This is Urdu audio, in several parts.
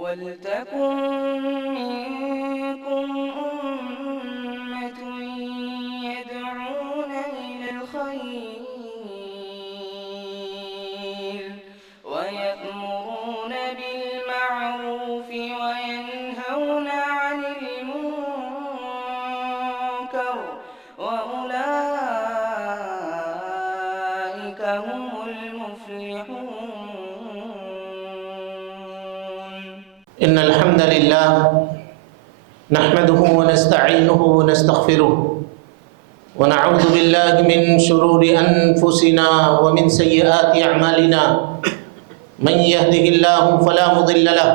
وَلْتَكُن مِّنكُمْ أُمَّةٌ يَدْعُونَ إِلَى الْخَيْرِ وَيَأْمُرُونَ بِالْمَعْرُوفِ وَيَنْهَوْنَ عَنِ الْمُنكَرِ وَأُولَٰئِكَ هُمُ الْمُفْلِحُونَ. إن الحمد لله نحمده ونستعينه ونستغفره ونعوذ بالله من شرور أنفسنا ومن سيئات أعمالنا من يهده الله فلا مضل له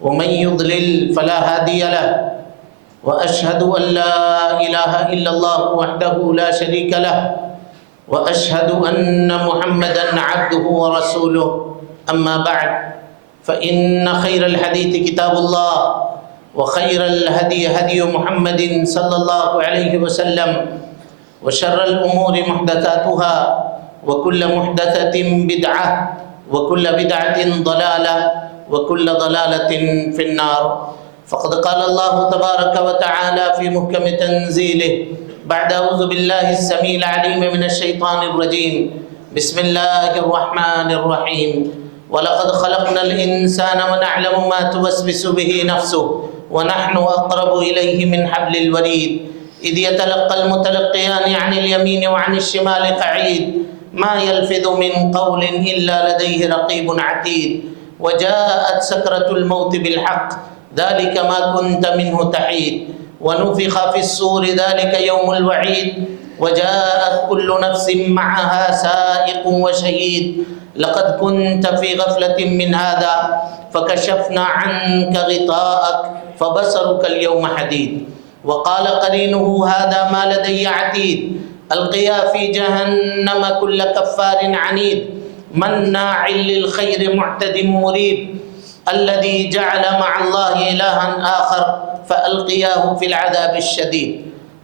ومن يضلل فلا هادي له وأشهد أن لا إله إلا الله وحده لا شريك له وأشهد أن محمدا عبده ورسوله أما بعد فإن خير الحديث كتاب الله وخير الهدي هدي محمد صلى الله عليه وسلم وشر الأمور محدثاتها وكل محدثة بدعة وكل بدعة ضلالة وكل ضلالة في النار. فقد قال الله تبارك وتعالى في محكم تنزيله بعد أعوذ بالله السميع العليم من الشيطان الرجيم بسم الله الرحمن الرحيم وَلَقَدْ خَلَقْنَا الْإِنسَانَ وَنَعْلَمُ مَا تُوَسْوِسُ بِهِ نَفْسُهُ وَنَحْنُ أَقْرَبُ إِلَيْهِ مِنْ حَبْلِ الْوَرِيدِ إِذْ يَتَلَقَّى الْمُتَلَقِّيَانِ عَنِ الْيَمِينِ وَعَنِ الشِّمَالِ قَعِيدٌ مَا يَلْفِظُ مِنْ قَوْلٍ إِلَّا لَدَيْهِ رَقِيبٌ عَتِيدٌ وَجَاءَتْ سَكْرَةُ الْمَوْتِ بِالْحَقِّ ذَلِكَ مَا كُنْتَ مِنْهُ تَحِيدُ وَنُفِخَ فِي الصُّورِ ذَلِكَ يَوْمُ الْوَعِيدِ وَجَاءَتْ كُلُّ نَفْسٍ مَعَهَا سَائِقٌ وَشَهِيدٌ لقد كنت في غفلة من هذا فكشفنا عنك غطاءك فبصرك اليوم حديد وقال قرينه هذا ما لدي عتيد ألقيا في جهنم كل كفار عنيد مناع للخير معتد مريب الذي جعل مع الله إلها آخر فألقياه في العذاب الشديد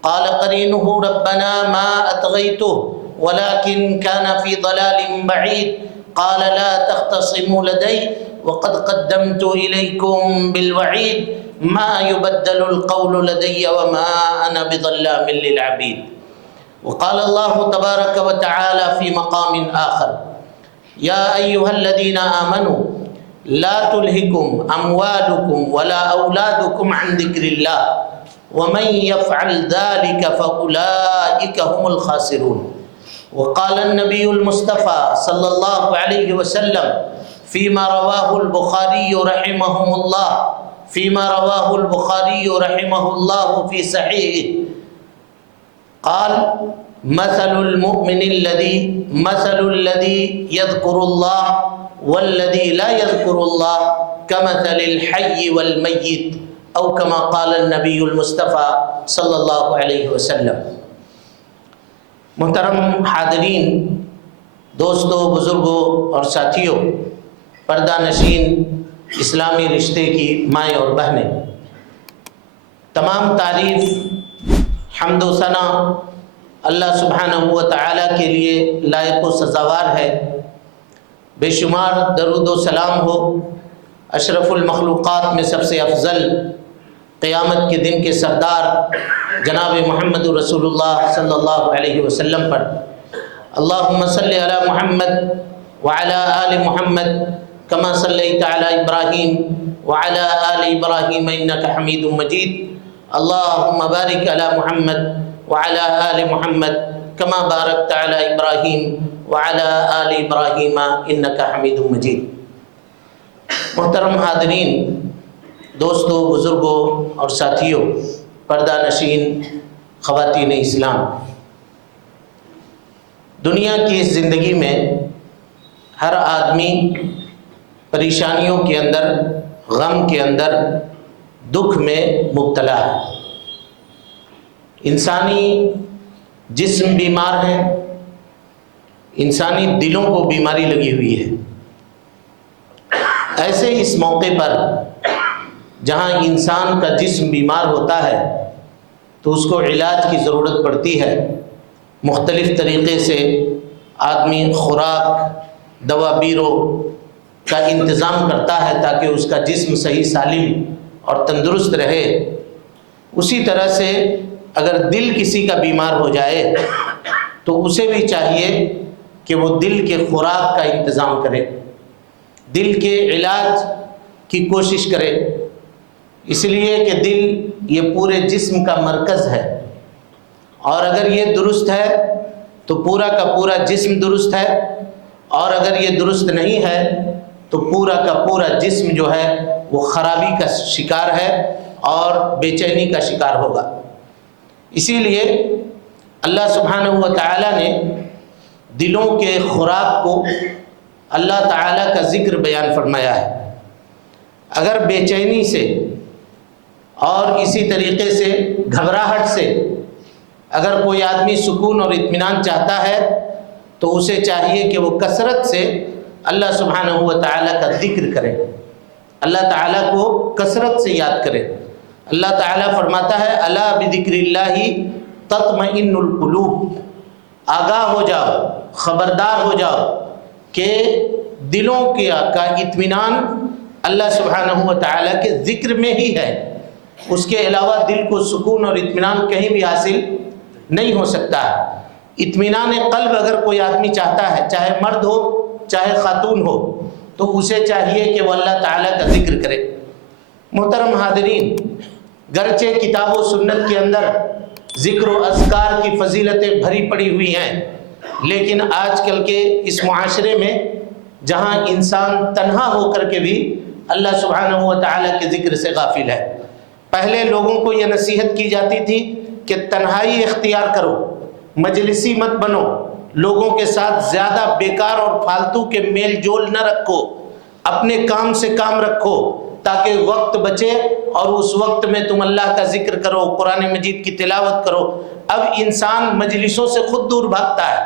قال قرينه ربنا ما أطغيته ولكن كان في ضلال بعيد قال لا تختصموا لدي وقد قدمت إليكم بالوعيد ما يبدل القول لدي وما أنا بظلام للعبيد. وقال الله تبارك وتعالى في مقام آخر يا أيها الذين آمنوا لا تلهكم أموالكم ولا أولادكم عن ذكر الله ومن يفعل ذلك فأولئك هم الخاسرون. وقال النبي المصطفى صلى الله عليه وسلم فيما رواه البخاري رحمه الله في صحيحه قال مثل المؤمن الذي يذكر الله والذي لا يذكر الله كمثل الحي والميت أو كما قال النبي المصطفى صلى الله عليه وسلم. محترم حاضرین، دوستوں، بزرگوں اور ساتھیوں، پردہ نشین اسلامی رشتے کی مائیں اور بہنیں، تمام تعریف، حمد و ثنا اللہ سبحانہ و تعالیٰ کے لیے لائق و سزاوار ہے. بے شمار درود و سلام ہو اشرف المخلوقات میں سب سے افضل، قیامت کے دن کے سردار جناب محمد رسول اللہ صلی اللہ علیہ وسلم پر. اللہم صلی علی محمد وعلی آل محمد کما صلیت علی ابراہیم وعلی آل ابراہیم انکا حمید مجید. اللہم بارک علی محمد وعلی آل محمد کما بارکت علی ابراہیم وعلی آل ابراہیم انکا حمید مجید. محترم حاضرین، دوستوں، بزرگوں اور ساتھیوں، پردہ نشین خواتین اسلام، دنیا کی اس زندگی میں ہر آدمی پریشانیوں کے اندر، غم کے اندر، دکھ میں مبتلا ہے. انسانی جسم بیمار ہے، انسانی دلوں کو بیماری لگی ہوئی ہے. ایسے اس موقع پر جہاں انسان کا جسم بیمار ہوتا ہے تو اس کو علاج کی ضرورت پڑتی ہے. مختلف طریقے سے آدمی خوراک، دوا بیرو، کا انتظام کرتا ہے تاکہ اس کا جسم صحیح سالم اور تندرست رہے، اسی طرح سے اگر دل کسی کا بیمار ہو جائے تو اسے بھی چاہیے کہ وہ دل کے خوراک کا انتظام کرے، دل کے علاج کی کوشش کرے، اس لیے کہ دل یہ پورے جسم کا مرکز ہے، اور اگر یہ درست ہے تو پورا کا پورا جسم درست ہے، اور اگر یہ درست نہیں ہے تو پورا کا پورا جسم جو ہے وہ خرابی کا شکار ہے اور بے چینی کا شکار ہوگا۔ اسی لیے اللہ سبحانہ و تعالیٰ نے دلوں کے خوراک کو اللہ تعالیٰ کا ذکر بیان فرمایا ہے۔ اگر بے چینی سے اور اسی طریقے سے گھبراہٹ سے اگر کوئی آدمی سکون اور اطمینان چاہتا ہے تو اسے چاہیے کہ وہ کثرت سے اللہ سبحانہ و تعالیٰ کا ذکر کرے، اللہ تعالیٰ کو کثرت سے یاد کرے۔ اللہ تعالیٰ فرماتا ہے الا بذکر اللہ تطمئن القلوب، آگاہ ہو جاؤ، خبردار ہو جاؤ کہ دلوں کا اطمینان اللہ سبحانہ و تعالیٰ کے ذکر میں ہی ہے، اس کے علاوہ دل کو سکون اور اطمینان کہیں بھی حاصل نہیں ہو سکتا ہے۔ اطمینان قلب اگر کوئی آدمی چاہتا ہے، چاہے مرد ہو چاہے خاتون ہو، تو اسے چاہیے کہ وہ اللہ تعالیٰ کا ذکر کرے۔ محترم حاضرین، گرچہ کتاب و سنت کے اندر ذکر و اذکار کی فضیلتیں بھری پڑی ہوئی ہیں، لیکن آج کل کے اس معاشرے میں جہاں انسان تنہا ہو کر کے بھی اللہ سبحانہ و تعالیٰ کے ذکر سے غافل ہے۔ پہلے لوگوں کو یہ نصیحت کی جاتی تھی کہ تنہائی اختیار کرو، مجلسی مت بنو، لوگوں کے ساتھ زیادہ بیکار اور فالتو کے میل جول نہ رکھو، اپنے کام سے کام رکھو تاکہ وقت بچے اور اس وقت میں تم اللہ کا ذکر کرو، قرآن مجید کی تلاوت کرو۔ اب انسان مجلسوں سے خود دور بھاگتا ہے،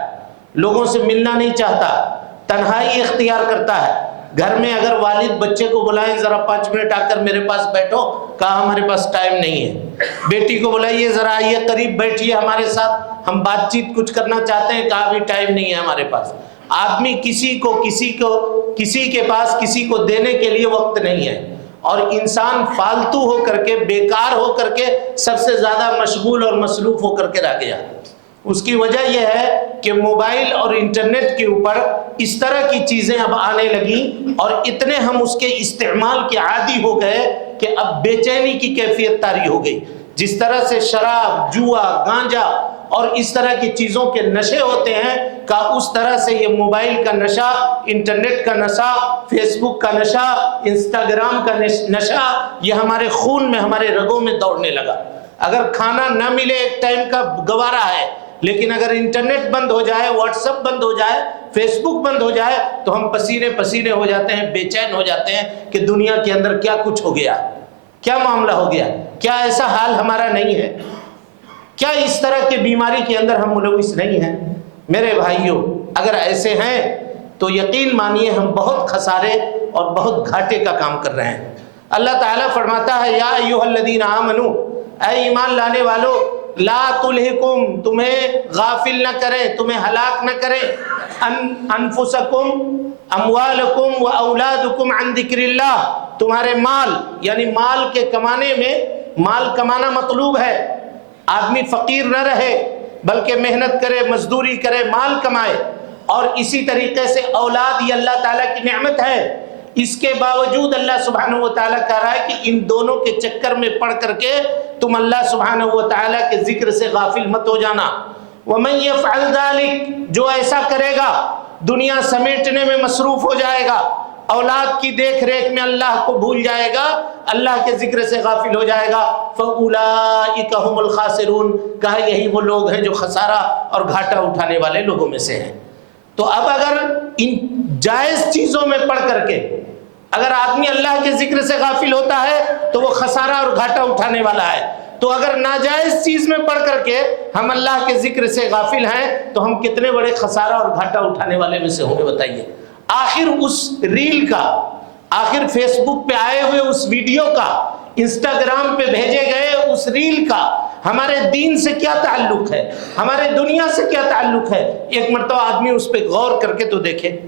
لوگوں سے ملنا نہیں چاہتا، تنہائی اختیار کرتا ہے۔ گھر میں اگر والد بچے کو بلائیں ذرا 5 منٹ آ کر میرے پاس بیٹھو، کہا ہمارے پاس ٹائم نہیں ہے۔ بیٹی کو بلائیے ذرا آئیے قریب بیٹھیے ہمارے ساتھ، ہم بات چیت کچھ کرنا چاہتے ہیں، کہا ابھی ٹائم نہیں ہے ہمارے پاس۔ آدمی کسی کے پاس کسی کو دینے کے لیے وقت نہیں ہے، اور انسان فالتو ہو کر کے، بیکار ہو کر کے، سب سے زیادہ مشغول اور مصروف ہو کر کے رہ گیا۔ اس کی وجہ یہ ہے کہ موبائل اور انٹرنیٹ کے اوپر اس طرح کی چیزیں اب آنے لگیں اور اتنے ہم اس کے استعمال کے عادی ہو گئے کہ اب بے چینی کی کیفیت طاری ہو گئی۔ جس طرح سے شراب، جوا، گانجا اور اس طرح کی چیزوں کے نشے ہوتے ہیں، کا اس طرح سے یہ موبائل کا نشہ، انٹرنیٹ کا نشہ، فیس بک کا نشہ، انسٹاگرام کا نشہ، یہ ہمارے خون میں، ہمارے رگوں میں دوڑنے لگا۔ اگر کھانا نہ ملے ایک ٹائم کا گوارا ہے، لیکن اگر انٹرنیٹ بند ہو جائے، واٹس ایپ بند ہو جائے، فیس بک بند ہو جائے تو ہم پسینے ہو جاتے ہیں، بے چین ہو جاتے ہیں کہ دنیا کے اندر کیا کچھ ہو گیا، کیا معاملہ ہو گیا، کیا ایسا حال ہمارا نہیں ہے، کیا اس طرح کی بیماری کے اندر ہم ملوث نہیں ہیں؟ میرے بھائیوں، اگر ایسے ہیں تو یقین مانیے ہم بہت خسارے اور بہت گھاٹے کا کام کر رہے ہیں۔ اللہ تعالیٰ فرماتا ہے یا ایھا الذین آمنو، اے ایمان لانے والو، لا تلہکم، تمہیں غافل نہ کرے، تمہیں ہلاک نہ کرے، انفسکم اموالکم و اولادکم عن ذکر اللہ، تمہارے مال، یعنی مال کے کمانے میں، مال کمانا مطلوب ہے، آدمی فقیر نہ رہے بلکہ محنت کرے، مزدوری کرے، مال کمائے، اور اسی طریقے سے اولاد یہ اللہ تعالیٰ کی نعمت ہے۔ اس کے باوجود اللہ سبحانہ و تعالیٰ کہہ رہا ہے کہ ان دونوں کے چکر میں پڑ کر کے تم اللہ سبحانہ و تعالیٰ کے ذکر سے غافل مت ہو جانا۔ وَمَن يَفْعَلْ ذَلِكَ، جو ایسا کرے گا دنیا سمیٹنے میں مصروف ہو جائے گا، اولاد کی دیکھ ریکھ میں اللہ کو بھول جائے گا، اللہ کے ذکر سے غافل ہو جائے گا، فَأُولَئِكَ هُمُ الْخَاسِرُونَ، کہا یہی وہ لوگ ہیں جو خسارہ اور گھاٹا اٹھانے والے لوگوں میں سے ہیں۔ تو اب اگر ان جائز چیزوں میں پڑھ کر کے اگر آدمی اللہ کے ذکر سے غافل ہوتا ہے تو وہ خسارہ اور گھاٹا اٹھانے والا ہے، تو اگر ناجائز چیز میں پڑھ کر کے ہم اللہ کے ذکر سے غافل ہیں تو ہم کتنے بڑے خسارہ اور گھاٹا اٹھانے والے میں سے ہوں گے بتائیے۔ آخر اس ریل کا، آخر فیس بک پہ آئے ہوئے اس ویڈیو کا، انسٹاگرام پہ بھیجے گئے اس ریل کا ہمارے دین سے کیا تعلق ہے، ہمارے دنیا سے کیا تعلق ہے؟ ایک مرتبہ آدمی اس پہ غور کر کے تو دیکھے۔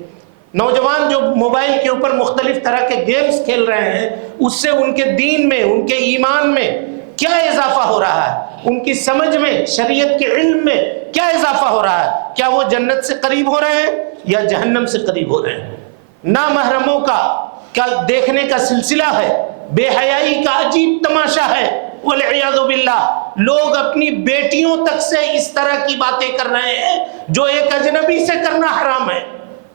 نوجوان جو موبائل کے اوپر مختلف طرح کے گیمز کھیل رہے ہیں، اس سے ان کے دین میں، ان کے ایمان میں کیا اضافہ ہو رہا ہے، ان کی سمجھ میں، شریعت کے علم میں کیا اضافہ ہو رہا ہے؟ کیا وہ جنت سے قریب ہو رہے ہیں یا جہنم سے قریب ہو رہے ہیں؟ نامحرموں کا دیکھنے کا سلسلہ ہے، بے حیائی کا عجیب تماشا ہے، والعیاذ باللہ لوگ اپنی بیٹیوں تک سے اس طرح کی باتیں کر رہے ہیں جو ایک اجنبی سے کرنا حرام ہے۔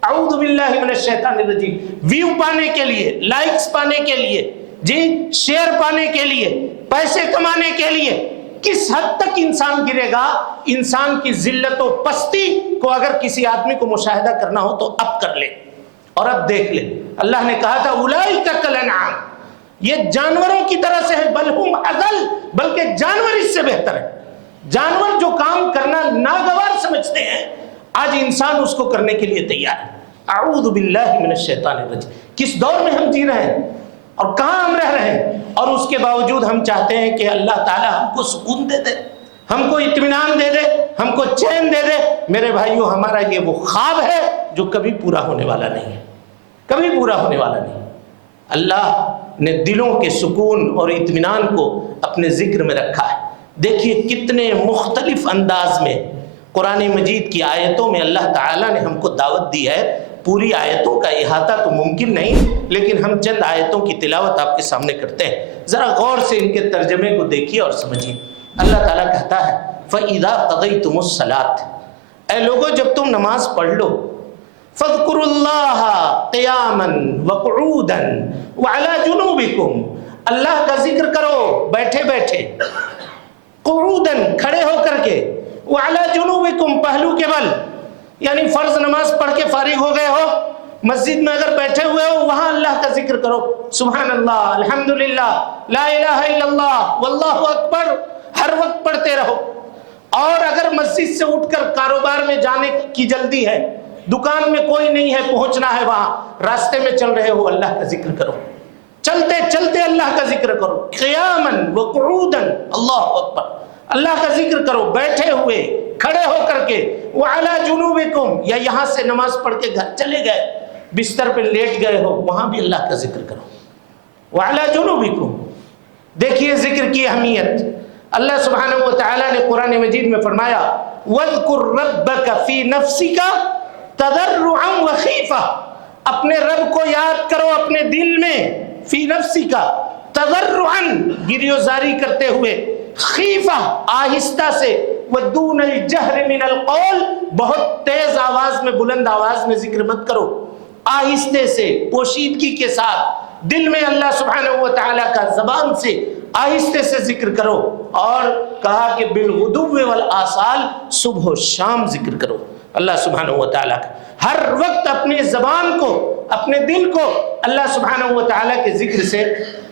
اعوذ باللہ من الشیطان الرجیم۔ ویو پانے کے لیے، لائکس پانے کے لیے، جی شیئر پانے کے لیے، پیسے کمانے کے لیے کس حد تک انسان گرے گا؟ انسان کی ذلت و پستی کو اگر کسی آدمی کو مشاہدہ کرنا ہو تو اب کر لے اور اب دیکھ لے۔ اللہ نے کہا تھا اولئک کالانعام، یہ جانوروں کی طرح سے ہے، بل ہم اضل، بلکہ جانور اس سے بہتر ہے۔ جانور جو کام کرنا ناگوار سمجھتے ہیں، آج انسان اس کو کرنے کے لیے تیار ہے۔ اعوذ باللہ من الشیطان الرجیم۔ کس دور میں ہم جی رہے ہیں اور کہاں ہم رہ رہے ہیں، اور اس کے باوجود ہم چاہتے ہیں کہ اللہ تعالیٰ ہم کو سکون دے دے، ہم کو اطمینان دے دے، ہم کو چین دے دے۔ میرے بھائیوں، ہمارا یہ وہ خواب ہے جو کبھی پورا ہونے والا نہیں ہے، کبھی پورا ہونے والا نہیں۔ اللہ نے دلوں کے سکون اور اطمینان کو اپنے ذکر میں رکھا ہے۔ دیکھیے کتنے مختلف انداز میں قرآن مجید کی آیتوں میں اللہ تعالیٰ نے ہم کو دعوت دی ہے۔ پوری آیتوں کا احاطہ تو ممکن نہیں، لیکن ہم چند آیتوں کی تلاوت آپ کے سامنے کرتے ہیں، ذرا غور سے ان کے ترجمے کو دیکھیے اور سمجھیے۔ اللہ تعالیٰ کہتا ہے فَإِذَا قَضَيْتُمُ الصَّلَاةَ، اے لوگو جب تم نماز پڑھ لو، فَاذْكُرُوا اللَّهَ قِيَامًا وَقُعُودًا وَعَلَى جُنُوبِكُمْ، اللہ کا ذکر کرو بیٹھے بیٹھے، قعوداً کھڑے ہو کر کے، وَعَلَى جُنُوبِكُمْ پہلو کے بل، یعنی فرض نماز پڑھ کے فارغ ہو گئے ہو، مسجد میں اگر بیٹھے ہوئے ہو، وہاں اللہ کا ذکر کرو، سبحان اللہ، الحمدللہ، لا الہ الا اللہ، واللہ اکبر، ہر وقت پڑھتے رہو۔ اور اگر مسجد سے اٹھ کر کاروبار میں جانے کی جلدی ہے، دکان میں کوئی نہیں ہے، پہنچنا ہے وہاں، راستے میں چل رہے ہو، اللہ کا ذکر کرو، چلتے چلتے اللہ کا ذکر کرو، قیاماً وقعوداً، اللہ اکبر، اللہ کا ذکر کرو بیٹھے ہوئے، کھڑے ہو کر کے، وعلی جنوبکم، یا یہاں سے نماز پڑھ کے گھر چلے گئے، بستر پہ لیٹ گئے ہو، وہاں بھی اللہ کا ذکر کرو، وعلی جنوبکم۔ دیکھیے ذکر کی اہمیت۔ اللہ سبحانہ و تعالیٰ نے قرآن مجید میں فرمایا وَاذْكُرْ رَبَّكَ فِي نَفْسِكَ تَضَرُّعًا وَخِيفَةً، اپنے رب کو یاد کرو اپنے دل میں، فی نفسِكَ تَضَرُّعًا گریوزاری کرتے ہوئے، خیفہ آہستہ سے، وَدُونَ الْجَهْرِ مِنَ الْقَوْلِ بہت تیز آواز میں، بلند آواز میں ذکر مت کرو، آہستہ سے، پوشیدگی کے ساتھ دل میں اللہ سبحانہ و تعالیٰ کا زبان سے آہستہ سے ذکر کرو۔ اور کہا کہ بالغدو والآصال، صبح و شام ذکر کرو اللہ سبحانہ و تعالیٰ کا، ہر وقت اپنی زبان کو، اپنے دل کو اللہ سبحانہ و تعالیٰ کے ذکر سے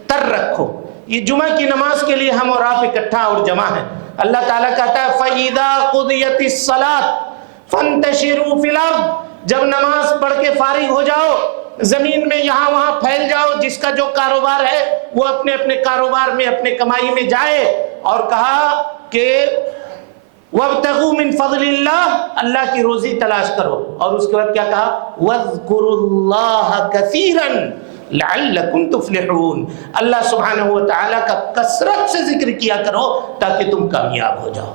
تر رکھو۔ یہ جمعہ کی نماز کے لیے ہم اور آپ اکٹھا اور جمع ہیں۔ اللہ تعالیٰ کہتا ہے فَإِذَا قُضِيَتِ الصَّلَاةُ فَانْتَشِرُوا فِي الْأَرْضِ، جب نماز پڑھ کے فارغ ہو جاؤ، زمین میں یہاں وہاں پھیل جاؤ، جس کا جو کاروبار ہے وہ اپنے اپنے کاروبار میں، اپنے کمائی میں جائے۔ اور کہا کہ وَابْتَغُوا مِن فَضْلِ اللَّهِ، اللہ کی روزی تلاش کرو، اور اس کے بعد کیا کہا وَاذْكُرُوا اللَّهَ كَثِيرًا لَعَلَّكُمْ تُفْلِحُونَ، اللہ سبحانہ و تعالیٰ کا کثرت سے ذکر کیا کرو تاکہ تم کامیاب ہو جاؤ۔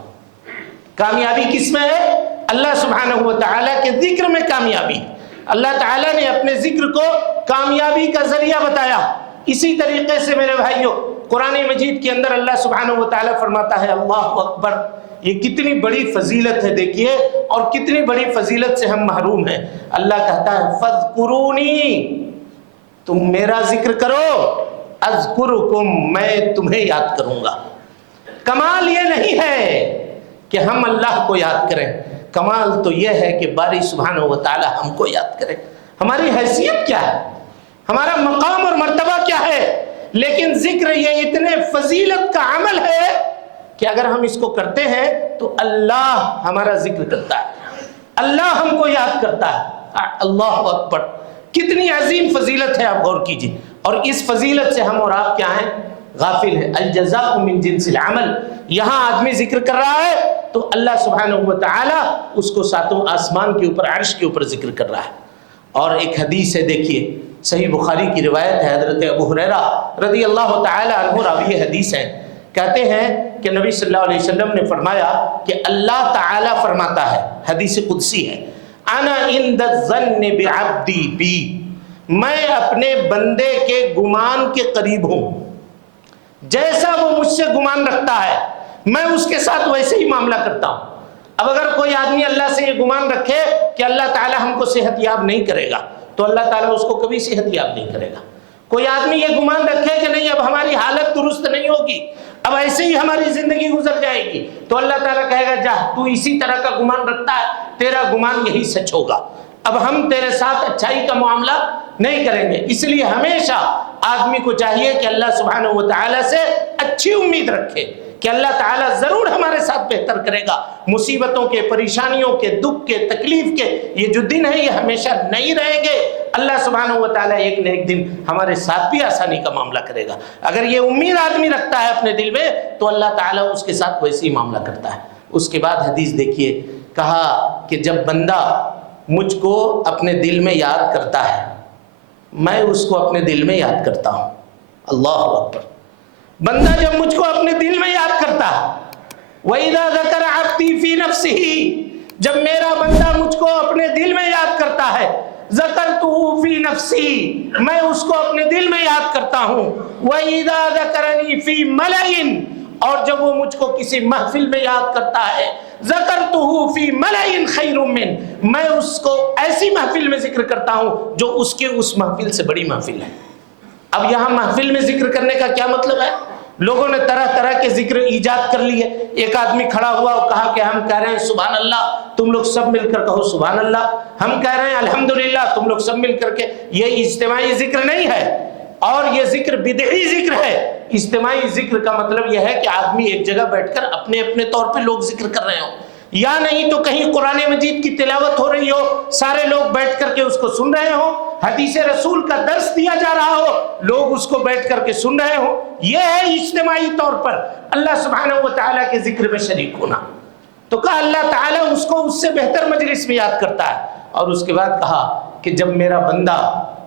کامیابی کس میں ہے؟ اللہ سبحانہ و تعالیٰ کے ذکر میں کامیابی۔ اللہ تعالیٰ نے اپنے ذکر کو کامیابی کا ذریعہ بتایا۔ اسی طریقے سے میرے بھائیوں، قرآن مجید کے اندر اللہ سبحانہ و تعالیٰ فرماتا ہے اللہ اکبر، یہ کتنی بڑی فضیلت ہے دیکھیے، اور کتنی بڑی فضیلت سے ہم محروم ہیں۔ اللہ کہتا ہے فَاذْكُرُونِي، تم میرا ذکر کرو، اذکرکم، میں تمہیں یاد کروں گا۔ کمال یہ نہیں ہے کہ ہم اللہ کو یاد کریں، کمال تو یہ ہے کہ باری سبحانہ و تعالی ہم کو یاد کرے۔ ہماری حیثیت کیا ہے، ہمارا مقام اور مرتبہ کیا ہے، لیکن ذکر یہ اتنے فضیلت کا عمل ہے کہ اگر ہم اس کو کرتے ہیں تو اللہ ہمارا ذکر کرتا ہے، اللہ ہم کو یاد کرتا ہے۔ اللہ اکبر، کتنی عظیم فضیلت ہے، آپ غور کیجیے۔ اور اس فضیلت سے ہم اور آپ کیا ہیں؟ غافل ہے۔ الجزاء من جنس العمل، یہاں آدمی ذکر کر رہا ہے تو اللہ سبحانہ و تعالی اس کو ساتوں آسمان کے اوپر، عرش کے اوپر ذکر کر رہا ہے۔ اور ایک حدیث ہے، دیکھیے صحیح بخاری کی روایت ہے، حضرت ابو ہریرہ رضی اللہ تعالی عنہ راوی حدیث ہیں، کہتے ہیں کہ نبی صلی اللہ علیہ وسلم نے فرمایا کہ اللہ تعالی فرماتا ہے، حدیث قدسی ہے، انا عند الظن بعبدی بی، میں اپنے بندے کے گمان کے قریب ہوں، جیسا وہ مجھ سے گمان رکھتا ہے میں اس کے ساتھ ویسے ہی معاملہ کرتا ہوں۔ اب اگر کوئی آدمی اللہ سے یہ گمان رکھے کہ اللہ تعالی ہم کو صحت یاب نہیں کرے گا تو اللہ تعالیٰ اس کو کبھی صحت یاب نہیں کرے گا۔ کوئی آدمی یہ گمان رکھے کہ نہیں اب ہماری حالت درست نہیں ہوگی، اب ایسے ہی ہماری زندگی گزر جائے گی، تو اللہ تعالیٰ کہے گا جا تو اسی طرح کا گمان رکھتا ہے، تیرا گمان یہی سچ ہوگا، اب ہم تیرے ساتھ اچھائی کا معاملہ نہیں کریں گے۔ اس لیے ہمیشہ آدمی کو چاہیے کہ اللہ سبحانہ و تعالیٰ سے اچھی امید رکھے کہ اللہ تعالیٰ ضرور ہمارے ساتھ بہتر کرے گا۔ مصیبتوں کے، پریشانیوں کے، دکھ کے، تکلیف کے یہ جو دن ہے یہ ہمیشہ نہیں رہیں گے، اللہ سبحانہ و تعالیٰ ایک نہ ایک دن ہمارے ساتھ بھی آسانی کا معاملہ کرے گا۔ اگر یہ امید آدمی رکھتا ہے اپنے دل میں تو اللہ تعالیٰ اس کے ساتھ ویسے ہی معاملہ کرتا ہے۔ اس کے بعد حدیث دیکھیے، کہا کہ جب بندہ مجھ کو اپنے دل میں یاد کرتا ہے میں اس کو اپنے دل میں یاد کرتا ہوں۔ اللہ اکبر، بندہ جب مجھ کو اپنے دل میں یاد کرتا ہے، وَإِذَا ذَكَرَ عَبْدِي فِي نَفْسِهِ، جب میرا بندہ مجھ کو اپنے دل میں یاد کرتا ہے، ذَكَرْتُهُ فِي نَفْسِي، میں اس کو اپنے دل میں یاد کرتا ہوں، وَإِذَا ذَكَرَنِي فِي مَلَئٍ، اور جب وہ مجھ کو کسی محفل میں یاد کرتا ہے، ذَكَرْتُهُ فِي مَلَئٍ خَيْرٌ مِّن، میں اس کو ایسی محفل میں ذکر کرتا ہوں جو اس کے اس محفل سے بڑی محفل ہے۔ اب یہاں محفل میں ذکر کرنے کا کیا مطلب ہے؟ لوگوں نے طرح طرح کے ذکر ایجاد کر لیے۔ ایک آدمی کھڑا ہوا اور کہا کہ ہم کہہ رہے ہیں سبحان اللہ، تم لوگ سب مل کر کہو سبحان اللہ، ہم کہہ رہے ہیں الحمدللہ، تم لوگ سب مل کر کے۔ یہ اجتماعی ذکر نہیں ہے، اور یہ ذکر بدعی ذکر ہے۔ اجتماعی ذکر کا مطلب یہ ہے کہ آدمی ایک جگہ بیٹھ کر اپنے اپنے طور پہ لوگ ذکر کر رہے ہوں، یا نہیں تو کہیں قرآن مجید کی تلاوت ہو رہی ہو، سارے لوگ بیٹھ کر کے اس کو سن رہے ہوں، حدیث رسول کا درس دیا جا رہا ہو، لوگ اس کو بیٹھ کر کے سن رہے ہوں، یہ ہے اجتماعی طور پر اللہ سبحانہ و تعالیٰ کے ذکر میں شریک ہونا۔ تو کہا اللہ تعالیٰ اس کو اس سے بہتر مجلس میں یاد کرتا ہے۔ اور اس کے بعد کہا کہ جب میرا بندہ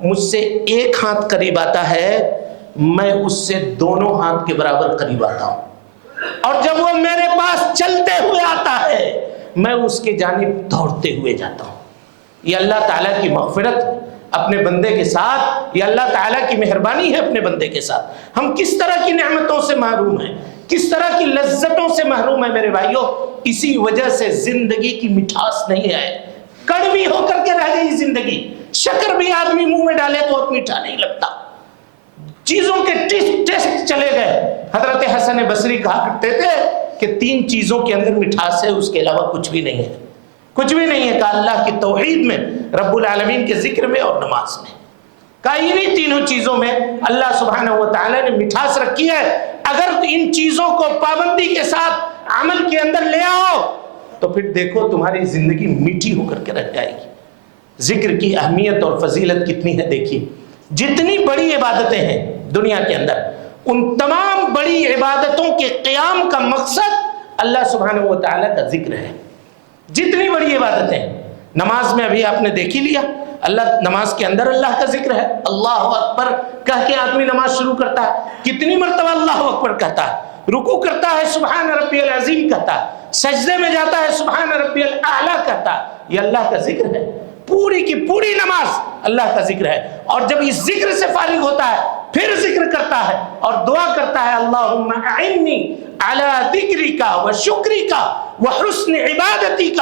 مجھ سے ایک ہاتھ قریب آتا ہے میں اس سے دونوں ہاتھ کے برابر قریب آتا ہوں، اور جب وہ میرے پاس چلتے ہوئے آتا ہے میں اس کے جانب دوڑتے ہوئے جاتا ہوں۔ یہ اللہ تعالیٰ کی مغفرت اپنے بندے کے ساتھ، یہ اللہ تعالیٰ کی مہربانی ہے اپنے بندے کے ساتھ۔ ہم کس طرح کی نعمتوں سے محروم ہیں، کس طرح کی لذتوں سے محروم ہیں میرے بھائیوں، اسی وجہ سے زندگی کی مٹھاس نہیں ہے، کڑوی ہو کر کے رہ گئی زندگی۔ شکر بھی آدمی منہ میں ڈالے تو میٹھا نہیں لگتا، چیزوں کے ٹیسٹ چلے گئے۔ حضرت حسن بصری کہا کرتے تھے کہ 3 چیزوں کے اندر مٹھاس ہے، اس کے علاوہ کچھ بھی نہیں ہے، کچھ بھی نہیں ہے۔ کہا اللہ کی توحید میں، رب العالمین کے ذکر میں اور نماز میں۔ کہا انہی تینوں چیزوں میں اللہ سبحانہ و تعالیٰ نے مٹھاس رکھی ہے، اگر ان چیزوں کو پابندی کے ساتھ عمل کے اندر لے آؤ تو پھر دیکھو تمہاری زندگی میٹھی ہو کر کے رہ جائے گی۔ ذکر کی اہمیت اور فضیلت کتنی ہے دیکھیے، جتنی بڑی عبادتیں ہیں دنیا کے اندر، ان تمام بڑی عبادتوں کے قیام کا مقصد اللہ سبحانہ و تعالیٰ کا ذکر ہے۔ جتنی بڑی عبادتیں، نماز میں ابھی آپ نے دیکھ ہی لیا، اللہ نماز کے اندر اللہ کا ذکر ہے، اللہ اکبر کہہ کے آدمی نماز شروع کرتا ہے، کتنی مرتبہ اللہ اکبر کہتا ہے، رکوع کرتا ہے سبحان ربی العظیم کہتا ہے، سجدے میں جاتا ہے سبحان ربی الاعلیٰ کہتا ہے۔ یہ اللہ کا ذکر ہے، پوری کی پوری نماز اللہ کا ذکر ہے۔ اور جب اس ذکر سے فارغ ہوتا ہے پھر ذکر کرتا ہے اور دعا کرتا ہے اللہم اعنی علی ذکرک و شکرک و حسن عبادتک،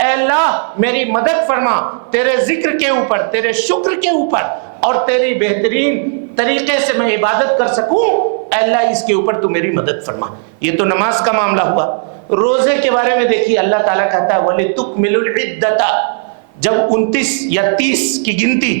اے اللہ میری مدد فرما تیرے ذکر کے اوپر، تیرے شکر کے اوپر، اور تیری بہترین طریقے سے میں عبادت کر سکوں، اے اللہ اس کے اوپر تو میری مدد فرما۔ یہ تو نماز کا معاملہ ہوا۔ روزے کے بارے میں دیکھیے اللہ تعالیٰ کہتا ہے وَلِتُكْمِلُ الْعِدَّةَ، جب 29 یا 30 کی گنتی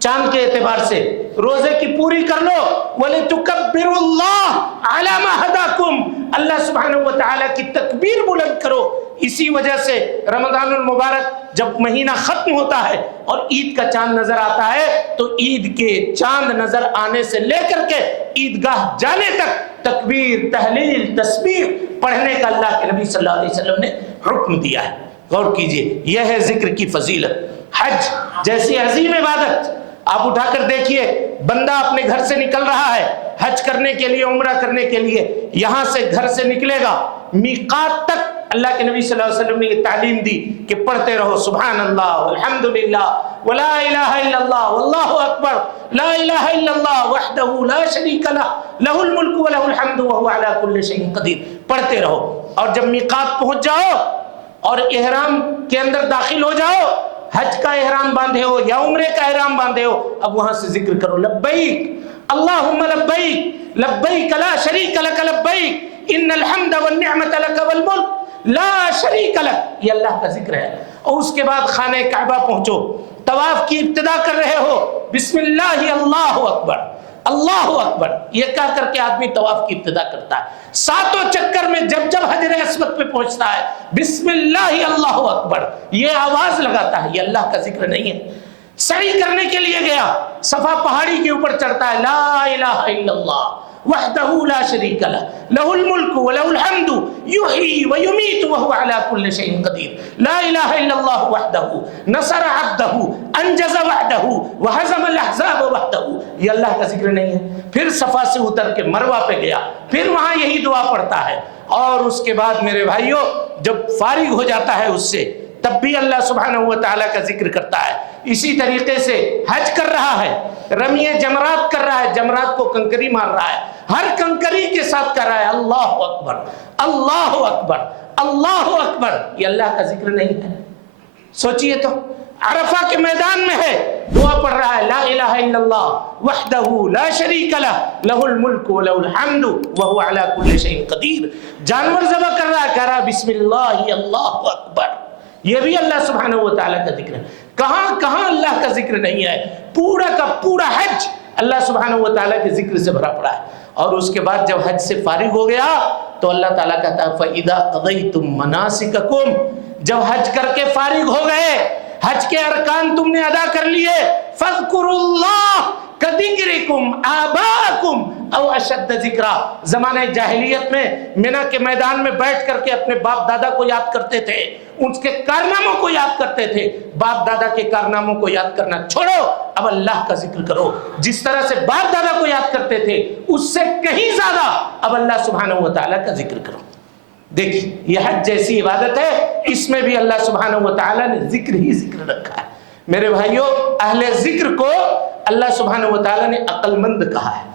چاند کے اعتبار سے روزے کی پوری کر لو، وَلِتُكَبِّرُوا اللَّهَ عَلَى مَا هَدَاكُمْ، اللہ سبحانہ و تعالیٰ کی تکبیر بلند کرو۔ اسی وجہ سے رمضان المبارک جب مہینہ ختم ہوتا ہے اور عید کا چاند نظر آتا ہے تو عید کے چاند نظر آنے سے لے کر کے عیدگاہ جانے تک تکبیر، تحلیل، تسبیح پڑھنے کا اللہ کے نبی صلی اللہ علیہ وسلم نے حکم دیا ہے۔ غور کیجئے، یہ ہے ذکر کی فضیلت۔ حج جیسی عظیم عبادت آپ اٹھا کر دیکھیے، بندہ اپنے گھر سے نکل رہا ہے حج کرنے کے لیے، عمرہ کرنے کے لیے، یہاں سے گھر سے نکلے گا، میقات تک اللہ کے نبی صلی اللہ علیہ وسلم نے یہ تعلیم دی کہ پڑھتے رہو سبحان اللہ والحمدللہ ولا الہ الا اللہ واللہ اکبر، لا الہ الا اللہ وحدہ لا شریک لہ لہ الملک ولہ الحمد وہو علی کل شیء قدیر، پڑھتے رہو۔ اور جب میقات پہنچ جاؤ اور احرام کے اندر داخل ہو جاؤ، حج کا احرام باندھے ہو یا عمرے کا احرام باندھے ہو، اب وہاں سے ذکر کرو لبیک اللہم لبیک لبیک لا شریک لک لبیک ان الحمد والنعمت لک والملک لا شریک لک، یہ اللہ کا ذکر ہے۔ اور اس کے بعد خانہ کعبہ پہنچو، طواف کی ابتدا کر رہے ہو، بسم اللہ اللہ اکبر اللہ اکبر یہ کہہ کر کے آدمی طواف کی ابتدا کرتا ہے۔ ساتوں چکر میں جب جب حجر اسود پہ پہنچتا ہے بسم اللہ اللہ اکبر یہ آواز لگاتا ہے، یہ اللہ کا ذکر نہیں ہے۔ سعی کرنے کے لیے گیا، صفا پہاڑی کے اوپر چڑھتا ہے، لا الہ الا اللہ وحدہ لا شریک لہ لہ الملک ولہ الحمد یحیی ویمیت وہو علی کل شیء قدیر، لا الہ الا اللہ وحدہ نصر عبدہ انجز وعدہ وہزم الاحزاب وحدہ، یہ اللہ کا ذکر نہیں ہے۔ پھر صفا سے اتر کے مروہ پہ گیا، پھر وہاں یہی دعا پڑھتا ہے، اور اس کے بعد میرے بھائیوں جب فارغ ہو جاتا ہے اس سے تب بھی اللہ سبحانہ و تعالیٰ کا ذکر کرتا ہے۔ اسی طریقے سے حج کر رہا ہے، رمی جمرات کر رہا ہے، جمرات کو کنکری مار رہا ہے، ہر کنکری کے ساتھ کر رہا ہے اللہ اکبر اللہ اکبر اللہ اکبر، یہ اللہ کا ذکر نہیں ہے۔ سوچئے تو عرفہ کے میدان میں ہے، دعا پڑھ رہا ہے لا الہ الا اللہ وحدہ لا شریک لہ لہ الملک ولہ الحمد وہو علی کل شیء قدیر، جانور ذبح کر رہا ہے، کہہ رہا ہے بسم اللہ اللہ اکبر، یہ بھی اللہ سبحانہ و تعالیٰ کا ذکر ہے۔ کہاں کہاں اللہ کا ذکر نہیں ہے؟ پورا کا پورا حج اللہ سبحانہ و تعالیٰ کے ذکر سے بھرا پڑا ہے۔ اور اس کے بعد جب حج سے فارغ ہو گیا تو اللہ تعالیٰ کہتا ہے فَإِذَا قَضَيْتُم مَنَاسِكَكُمْ، جب حج کر کے فارغ ہو گئے، حج کے ارکان تم نے ادا کر لیے، فَاذْكُرُوا اللَّهَ كَذِكْرِكُمْ آبَاءَكُمْ او اشد ذکرا، زمانہ جاہلیت میں مینا کے میدان میں بیٹھ کر کے اپنے باپ دادا کو یاد کرتے تھے، ان کے کارناموں کو یاد کرتے تھے۔ باپ دادا کے کارناموں کو یاد کرنا چھوڑو، اب اللہ کا ذکر کرو، جس طرح سے باپ دادا کو یاد کرتے تھے اس سے کہیں زیادہ اب اللہ سبحانہ و تعالیٰ کا ذکر کرو۔ دیکھیں یہ حج جیسی عبادت ہے، اس میں بھی اللہ سبحانہ و تعالیٰ نے ذکر ہی ذکر رکھا ہے۔ میرے بھائیوں اہل ذکر کو اللہ سبحانہ و تعالیٰ نے عقل مند کہا ہے۔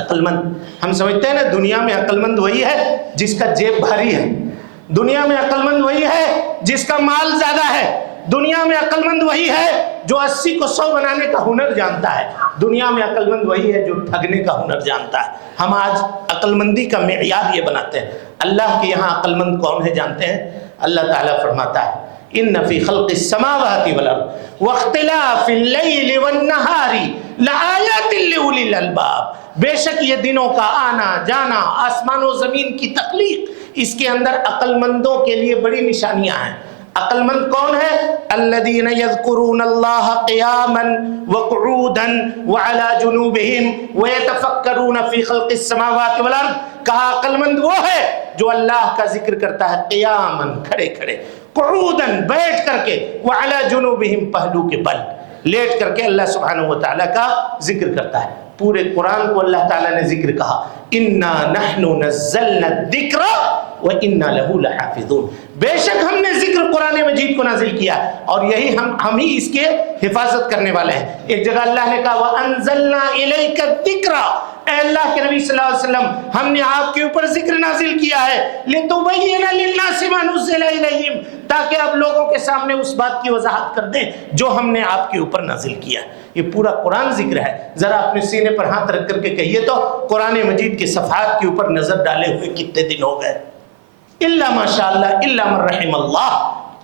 عقل مند ہم سمجھتے ہیں نا دنیا میں عقل مند وہی ہے جس کا جیب بھاری ہے، دنیا میں عقل مند وہی ہے جس کا مال زیادہ ہے، دنیا میں عقل مند وہی ہے جو 80 کو 100 بنانے کا ہنر جانتا ہے، دنیا میں عقل مند وہی ہے جو ٹھگنے کا ہنر جانتا ہے۔ ہم آج عقل مندی کا معیار یہ بناتے ہیں۔ اللہ کے یہاں عقل مند کون ہے جانتے ہیں؟ اللہ تعالیٰ فرماتا ہے ان فی خلق السماوات والارض واختلاف اللیل والنہار لآیات لأولی الالباب، بے شک یہ دنوں کا آنا جانا، آسمان و زمین کی تخلیق، اس کے اندر عقل مندوں کے لیے بڑی نشانیاں ہیں۔ عقل مند کون ہے؟ الذین یذکرون اللہ قیاما وقعودا وعلی جنوبہم ویتفکرون فی خلق السماوات والارض، کہا عقل مند وہ ہے جو اللہ کا ذکر کرتا ہے قیاما کھڑے کھڑے، قعودا بیٹھ کر کے، وعلی جنوبہم پہلو کے بل لیٹ کر کے اللہ سبحانہ و تعالیٰ کا ذکر کرتا ہے۔ پورے قرآن کو اللہ تعالیٰ نے ذکر کہا اِنَّا نَحْنُ نَزَّلْنَا الذِّكْرَ وَإِنَّا لَهُ لَحَافِظُونَ، بے شک ہم نے ذکر قرآن مجید کو نازل کیا اور یہی ہم ہی اس کے حفاظت کرنے والے ہیں۔ ایک جگہ اللہ نے کہا وَأَنزَلْنَا إِلَيْكَ الذِّكْرَ، اے اللہ کے نبی صلی اللہ علیہ وسلم ہم نے آپ کے اوپر ذکر نازل کیا ہے لِتُبَيِّنَ لِلنَّاسِ مَا نُزِّلَ إِلَيْهِمْ، تاکہ آپ لوگوں کے سامنے اس بات کی وضاحت کر دیں جو ہم نے آپ کے اوپر نازل کیا۔ یہ پورا قرآن ذکر ہے۔ ذرا اپنے سینے پر ہاتھ رکھ کر کے کہیے تو قرآن مجید کے صفحات کے اوپر نظر ڈالے ہوئے کتنے دن ہو گئے؟ الا ماشاءاللہ الا من رحم اللہ،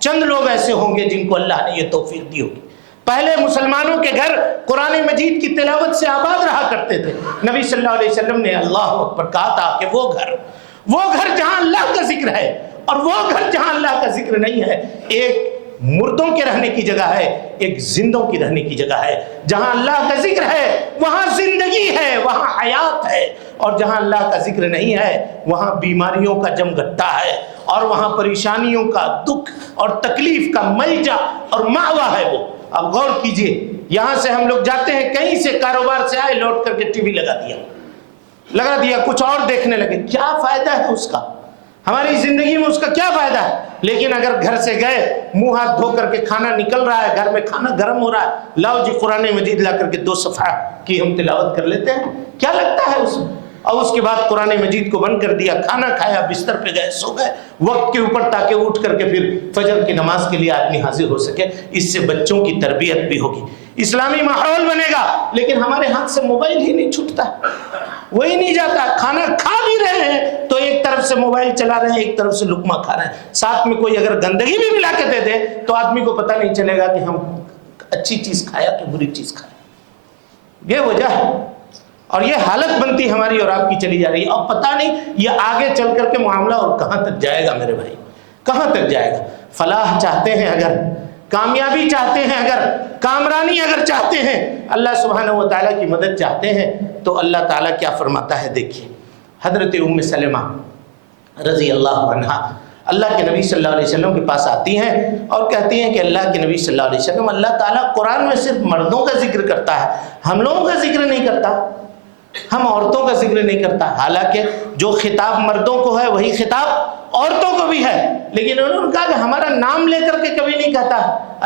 چند لوگ ایسے ہوں گے جن کو اللہ نے یہ توفیق دی ہوگی۔ پہلے مسلمانوں کے گھر قرآن مجید کی تلاوت سے آباد رہا کرتے تھے۔ نبی صلی اللہ علیہ وسلم نے اللہ اکبر کہا تھا کہ وہ گھر جہاں اللہ کا ذکر ہے اور وہ گھر جہاں اللہ کا ذکر نہیں ہے، ایک مردوں کے رہنے کی جگہ ہے، ایک زندوں کی رہنے کی جگہ ہے۔ جہاں اللہ کا ذکر ہے وہاں زندگی ہے، وہاں حیات ہے، اور جہاں اللہ کا ذکر نہیں ہے وہاں بیماریوں کا جم گھٹا ہے، اور وہاں پریشانیوں کا، دکھ اور تکلیف کا ملجا اور مأویٰ ہے وہ۔ اب غور کیجئے، یہاں سے ہم لوگ جاتے ہیں، کہیں سے کاروبار سے آئے، لوٹ کر کے ٹی وی لگا دیا، کچھ اور دیکھنے لگے، کیا فائدہ ہے اس کا؟ ہماری زندگی میں اس کا کیا فائدہ ہے؟ لیکن اگر گھر سے گئے، منہ ہاتھ دھو کر کے کھانا نکل رہا ہے، گھر میں کھانا گرم ہو رہا ہے، لاؤ جی قرآن مجید لا کر کے 2 صفحہ کی ہم تلاوت کر لیتے ہیں، کیا لگتا ہے اس میں؟ اور اس کے بعد قرآن مجید کو بند کر دیا، کھانا کھایا، بستر پہ گئے، سو گئے وقت کے اوپر، تاکہ اٹھ کر کے پھر فجر کی نماز کے لیے آدمی حاضر ہو سکے۔ اس سے بچوں کی تربیت بھی ہوگی، اسلامی ماحول بنے گا، لیکن ہمارے ہاتھ سے موبائل ہی نہیں چھوٹتا، وہی نہیں جاتا۔ کھانا کھا بھی رہے ہیں تو ایک طرف سے موبائل چلا رہے ہیں، ایک طرف سے لقمہ کھا رہے ہیں، ساتھ میں کوئی اگر گندگی بھی ملا کے دے دے تو آدمی کو پتہ نہیں چلے گا کہ ہم اچھی چیز کھایا کہ بری چیز کھایا۔ یہ وجہ ہے، اور یہ حالت بنتی ہماری اور آپ کی چلی جا رہی ہے، اب پتہ نہیں یہ آگے چل کر کے معاملہ اور کہاں تک جائے گا میرے بھائی، کہاں تک جائے گا۔ فلاح چاہتے ہیں اگر، کامیابی چاہتے ہیں اگر، کامرانی اگر چاہتے ہیں، اللہ سبحانہ و تعالیٰ کی مدد چاہتے ہیں، تو اللہ تعالیٰ کیا فرماتا ہے دیکھیے۔ حضرت ام سلمہ رضی اللہ عنہا اللہ کے نبی صلی اللہ علیہ وسلم کے پاس آتی ہیں اور کہتی ہیں کہ اللہ کے نبی صلی اللہ علیہ وسلم، اللہ تعالیٰ قرآن میں صرف مردوں کا ذکر کرتا ہے، ہم لوگوں کا ذکر نہیں کرتا، ہم عورتوں کا ذکر نہیں کرتا، حالانکہ جو خطاب مردوں کو ہے وہی خطاب عورتوں کو بھی ہے، لیکن انہوں نے کہا کہ ہمارا نام لے کر کے کبھی نہیں کہتا۔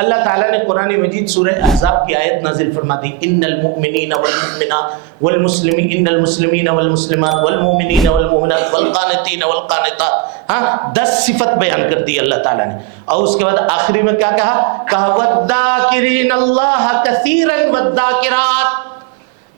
اللہ تعالیٰ نے قرآن مجید سورہ احزاب کی آیت نازل فرما دی، ان المؤمنین والمؤمنات والمسلمین، ان المسلمین والمسلمات والمؤمنین والمؤمنات والقانتین والقانتات، 10 صفت بیان کر دی اللہ تعالیٰ نے، اور اس کے بعد آخری میں کیا کہا والذاکرین اللہ کثیرا والذاکرات،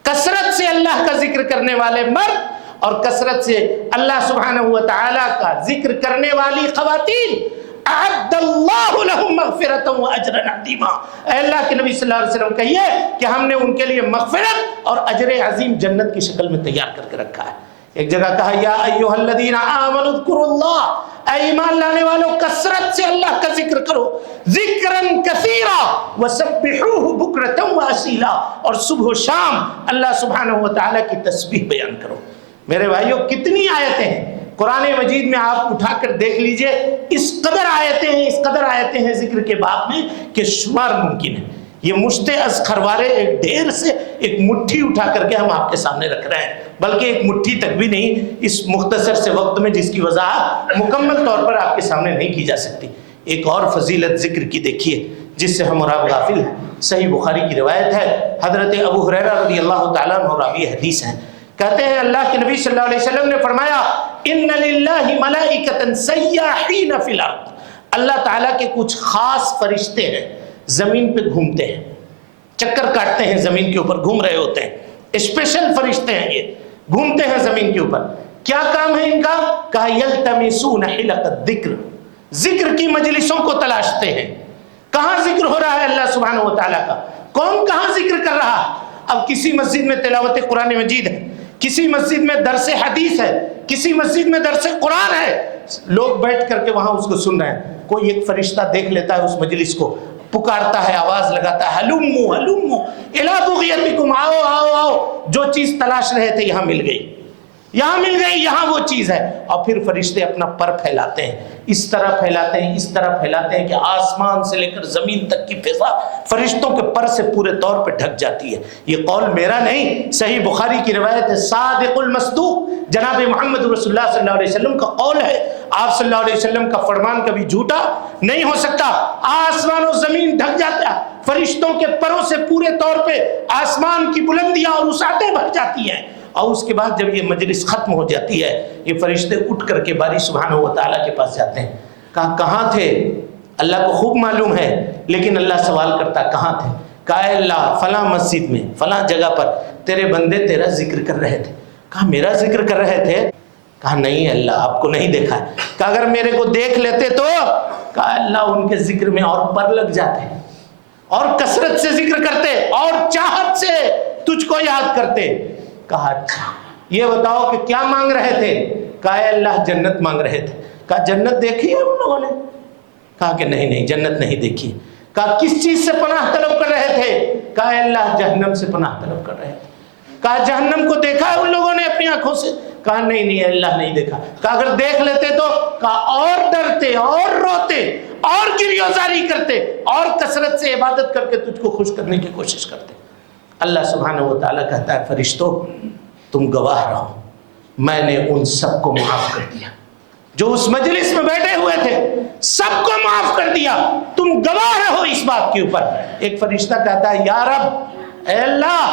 کثرت سے اللہ کا ذکر کرنے والے مرد اور کثرت سے اللہ سبحانہ و تعالیٰ کا ذکر کرنے والی خواتین، اعد اللہ لہم مغفرۃ و اجرا عظیما، اے اللہ کے نبی صلی اللہ علیہ وسلم کہیے کہ ہم نے ان کے لیے مغفرت اور اجر عظیم جنت کی شکل میں تیار کر کے رکھا ہے۔ ایک جگہ کہا یا ایھا الذین آمنوا اذکروا اللہ، اے ایمان لانے والوں کثرت سے اللہ کا ذکر کرو، ذکرن کثیرا وسبحوہ بکرۃ واصیلا، اور صبح و شام اللہ سبحانہ و تعالیٰ کی تسبیح بیان کرو۔ میرے بھائیوں کتنی آیتیں ہیں قرآن مجید میں، آپ اٹھا کر دیکھ لیجئے، اس قدر آیتیں ہیں ذکر کے باب میں کہ شمار ممکن ہے۔ یہ مشت از خروارے ایک ڈھیر سے ایک مٹھی اٹھا کر کے ہم آپ کے سامنے رکھ رہے ہیں، بلکہ ایک مٹھی تک بھی نہیں، اس مختصر سے وقت میں جس کی وضاحت مکمل طور پر آپ کے سامنے نہیں کی جا سکتی۔ ایک اور فضیلت ذکر کی دیکھیے جس سے ہم اور آپ غافل ہیں، صحیح بخاری کی روایت ہے، حضرت ابو ہریرہ رضی اللہ تعالیٰ عنہ راوی حدیث ہیں، کہتے ہیں اللہ کے نبی صلی اللہ علیہ وسلم نے فرمایا ان للہ ملائکۃ سیاحین فی الارض، اللہ تعالیٰ کے کچھ خاص فرشتے ہیں، زمین پہ گھومتے ہیں، چکر کاٹتے ہیں، زمین کے اوپر گھوم رہے ہوتے ہیں، اسپیشل فرشتے ہیں، یہ گھومتے ہیں زمین کے اوپر۔ کیا کام ہے ان کا؟ کہا یلتمسون حلق الذکر، ذکر کی مجلسوں کو تلاشتے ہیں۔ کہاں ذکر ہو رہا ہے اللہ سبحانہ و تعالیٰ کا؟ کون کہاں ذکر کر رہا ہے؟ اب کسی مسجد میں تلاوت قرآن مجید ہے، کسی مسجد میں درس حدیث ہے، کسی مسجد میں درس قرآن ہے، لوگ بیٹھ کر کے وہاں اس کو سن رہے ہیں، کوئی ایک فرشتہ دیکھ لیتا ہے اس مجلس کو، پکارتا ہے، آواز لگاتا ہے، ہلمو ہلمو الی بغیتکم، آؤ آؤ آؤ، جو چیز تلاش رہے تھے یہاں مل گئی، یہاں مل گئی، یہاں وہ چیز ہے، اور پھر فرشتے اپنا پر پھیلاتے ہیں، اس طرح پھیلاتے ہیں، اس طرح پھیلاتے ہیں کہ آسمان سے لے کر زمین تک کی فضا فرشتوں کے پر سے پورے طور پہ ڈھک جاتی ہے۔ یہ قول میرا نہیں، صحیح بخاری کی روایت ہے، صادق المصدوق جناب محمد رسول اللہ صلی اللہ علیہ وسلم کا قول ہے، آپ صلی اللہ علیہ وسلم کا فرمان کبھی جھوٹا نہیں ہو سکتا۔ آسمان و زمین ڈھک جاتا ہے فرشتوں کے پروں سے، پورے طور پہ آسمان کی بلندیاں اور وسعتیں بھر جاتی ہیں، اور اس کے بعد جب یہ مجلس ختم ہو جاتی ہے، یہ فرشتے اٹھ کر کے باری سبحانہ و تعالیٰ کے پاس جاتے ہیں۔ کہا کہاں تھے؟ اللہ کو خوب معلوم ہے، لیکن اللہ سوال کرتا کہاں تھے؟ کہا اے اللہ فلاں مسجد میں فلاں جگہ پر تیرے بندے تیرا ذکر کر رہے تھے۔ کہا میرا ذکر کر رہے تھے؟ کہا نہیں اللہ آپ کو نہیں دیکھا ہے۔ کہا اگر میرے کو دیکھ لیتے تو؟ کہا اللہ ان کے ذکر میں اور پر لگ جاتے اور کثرت سے ذکر کرتے اور چاہت سے تجھ کو یاد کرتے۔ کہا اچھا یہ بتاؤ کہ کیا مانگ رہے تھے؟ کہا اے اللہ جنت مانگ رہے تھے۔ کہا جنت دیکھی ہے ان لوگوں نے؟ کہا کہ نہیں جنت نہیں دیکھی۔ کہا کس چیز سے پناہ طلب کر رہے تھے؟ کہا اے اللہ جہنم سے پناہ طلب کر رہے تھے۔ کہا جہنم کو دیکھا ہے ان لوگوں نے اپنی آنکھوں سے؟ کہا نہیں اللہ نہیں دیکھا۔ کہا اگر دیکھ لیتے تو؟ کہا اور ڈرتے اور روتے اور گریوزاری کرتے اور کثرت سے عبادت کر کے تجھ کو خوش کرنے کی کوشش کرتے۔ اللہ سبحانہ و تعالیٰ کہتا ہے فرشتوں تم گواہ رہو، میں نے ان سب کو معاف کر دیا جو اس مجلس میں بیٹھے ہوئے تھے، سب کو معاف کر دیا، تم گواہ رہو اس بات کے اوپر۔ ایک فرشتہ کہتا ہے یا رب، اے اللہ،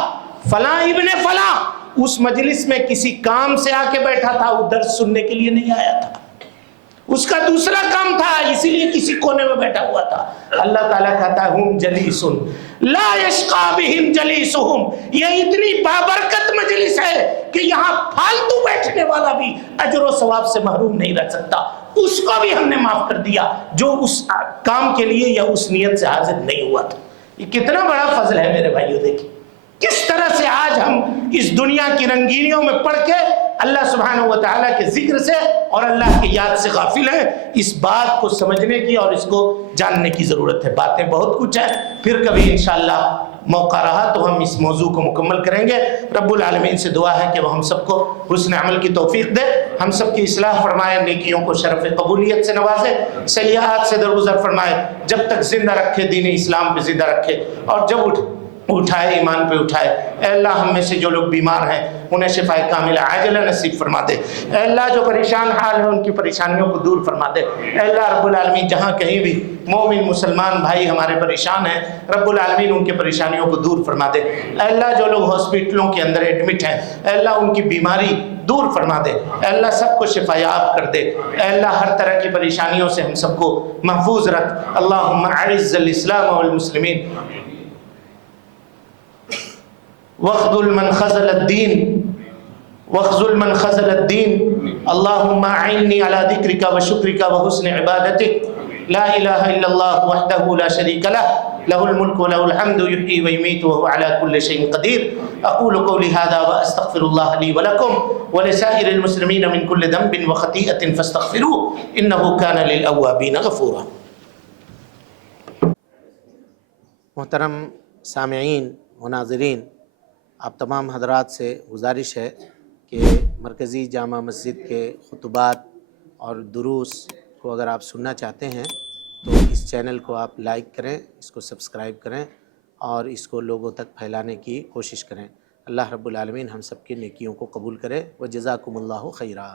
فلاں ابن فلاں اس مجلس میں کسی کام سے آ کے بیٹھا تھا، وہ درس سننے کے لیے نہیں آیا تھا، اس کا دوسرا کام تھا، اسی لیے کسی کونے میں بیٹھا ہوا تھا۔ اللہ تعالیٰ کہتا ہے ہم جلیسن لا یشقا بہم جلیسہم، یہ اتنی بابرکت مجلس ہے کہ یہاں پھالتو بیٹھنے والا بھی اجر و ثواب سے محروم نہیں رہ سکتا۔ اس کو بھی ہم نے معاف کر دیا جو اس کام کے لیے یا اس نیت سے حاضر نہیں ہوا تھا۔ یہ کتنا بڑا فضل ہے میرے بھائیوں، دیکھیں کس طرح سے آج ہم اس دنیا کی رنگینیوں میں پڑھ کے اللہ سبحانہ و تعالیٰ کے ذکر سے اور اللہ کی یاد سے غافل ہیں۔ اس بات کو سمجھنے کی اور اس کو جاننے کی ضرورت ہے۔ باتیں بہت کچھ ہیں، پھر کبھی انشاءاللہ موقع رہا تو ہم اس موضوع کو مکمل کریں گے۔ رب العالمین سے دعا ہے کہ وہ ہم سب کو حسن عمل کی توفیق دے، ہم سب کی اصلاح فرمائے، نیکیوں کو شرف قبولیت سے نوازے، سیئات سے درگزر فرمائے، جب تک زندہ رکھے دین اسلام پہ زندہ رکھے، اور جب اٹھائے ایمان پہ اٹھائے۔ اے اللہ ہم میں سے جو لوگ بیمار ہیں انہیں شفاء کاملہ عاجلہ نصیب فرما دے۔ اے اللہ جو پریشان حال ہیں ان کی پریشانیوں کو دور فرما دے۔ اے اللہ رب العالمین جہاں کہیں بھی مومن مسلمان بھائی ہمارے پریشان ہیں، رب العالمین ان کی پریشانیوں کو دور فرما دے۔ اے اللہ جو لوگ ہاسپٹلوں کے اندر ایڈمٹ ہیں، اے اللہ ان کی بیماری دور فرما دے۔ اے اللہ سب کو شفا یاب کر دے۔ اے اللہ ہر طرح کی پریشانیوں سے ہم سب کو محفوظ رکھ۔ اللہم اعز الاسلام والمسلمین واخذل من خذل الدین واخذل من خذل الدین اللہم اعنی علی ذکرک وشکرک وحسن عبادتک لا الہ الا اللہ وحدہ لا شریک لہ لہ الملک ولہ الحمد یحیی ویمیت وہو علی کل شیء قدیر۔ اقول قولی ھذا واستغفر اللہ لی ولکم ولسائر المسلمین من کل ذنب وخطیئۃ فاستغفروہ انہ کان للأوابین غفورا۔ محترم سامعین و ناظرین، آپ تمام حضرات سے گزارش ہے کہ مرکزی جامع مسجد کے خطبات اور دروس کو اگر آپ سننا چاہتے ہیں تو اس چینل کو آپ لائک کریں، اس کو سبسکرائب کریں اور اس کو لوگوں تک پھیلانے کی کوشش کریں۔ اللہ رب العالمین ہم سب کی نیکیوں کو قبول کرے۔ وجزاکم اللہ خیرا۔